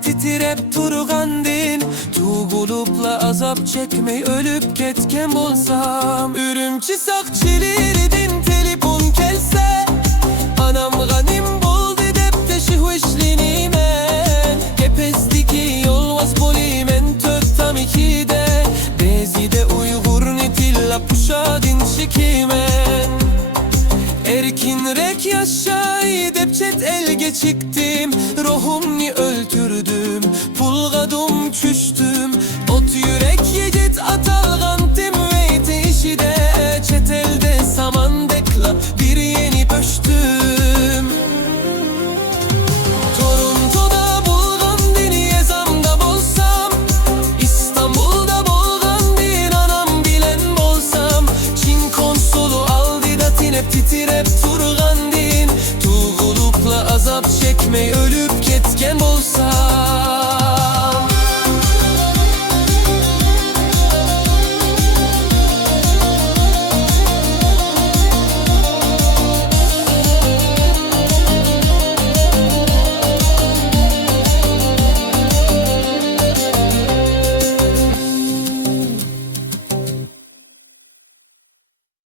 hep titirep turgandin. Tuğulupla azap çekmey ölüp ketken bolsam. Ürümçi sakçiliridin telefon kelse. Anam ganim boldu dep teşihvişlini men. Gepezdiki yolvaz bolimen tök tam ikide. Bezide uygur nitilla puşadin şikimen. Erkin rek yaşay dep çet elge çıktım. Rohumni öldürdüm, pulgadum çüştüm. Ot yürek yecet atalgantim veyti işide. Çet elde saman dekla bir yeni pöştüm. Toronto'da bulgandin yezamda bolsam. İstanbul'da bulgandin anam bilen bolsam. Çin konsolu aldı da tinep titirep turgandin. Tuğulupla azap çekmey ölüp ketken bolsam.